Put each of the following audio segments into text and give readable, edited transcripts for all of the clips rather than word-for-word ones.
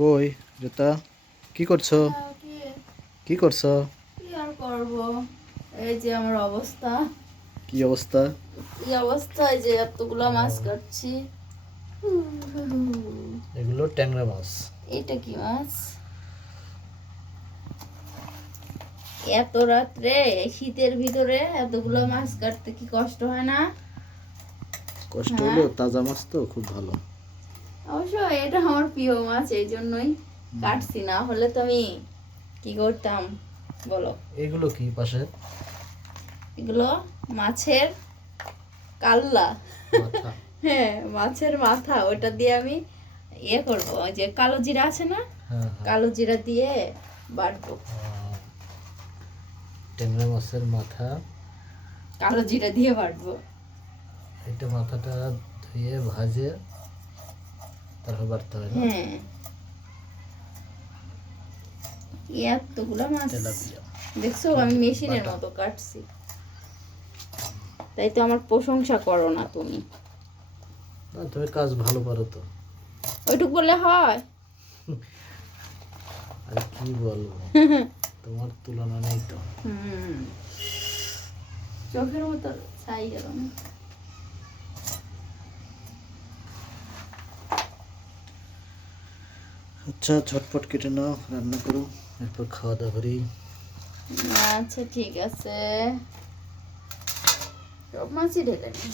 কই রিতা কি করছো? কি করছো? কি আর করব, এই যে আমার অবস্থা। কি অবস্থা? এই অবস্থায় যে এতগুলা মাছ কাটছি। এগুলো ট্যাংরা মাছ। এটা কি মাছ? এত রাত্রে শীতের ভিতরে এতগুলা মাছ কাটতে কি কষ্ট হয় না? কষ্ট হলেও তাজা মাছ তো খুব ভালো। অবশ্য এটা আমার প্রিয় মাছ, এই জন্যই কাটছি, না হলে তো আমি কি করতাম বলো? এগুলো কি পাশে? এগুলো মাছের কাল্লা। মাথা। হ্যাঁ, মাছের মাথা। ওটা দিয়ে আমি ইয়ে করবো, ওই যে কালো জিরা আছে না, কালো জিরা দিয়ে বাটবো। ট্যাংরা মাছের মাথা কালো জিরা দিয়ে বাটবো। এটা মাথাটা ধুয়ে ভাজে তারপর বাটতে হয় না? হ্যাঁ, এতগুলা মাছ দেখছো আমি মেশিনের মতো কাটছি, তাই তো আমার প্রশংসা করো না তুমি? না, তুমি কাজ ভালো পারো তো। ওইটুক বললে হয়? আরে কি বলবো, তোমার তুলনা নেই তো। চোখের মতো ছাই গেল না। আচ্ছা, ঝটপট কেটে নাও, রান্না করো, এরপর খাওয়া দাওয়া করি। আচ্ছা ঠিক আছে, সব মাছই ঢেলে নিই।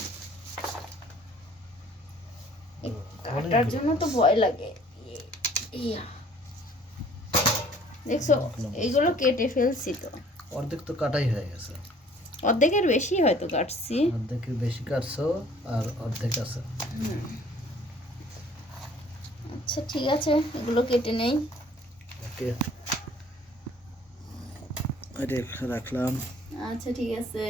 কাটার জন্য তো ভয় লাগে। দেখছো এইগুলো কেটে ফেলছি তো, অর্ধেক তো কাটাই হয়ে গেছে। অর্ধেকের বেশি হয়তো কাটছি। অর্ধেকের বেশি কাটছো আর অর্ধেক আছে। আচ্ছা ঠিক আছে, এগুলো কেটে নেই। ওকে, আরে রাখলাম। আচ্ছা ঠিক আছে।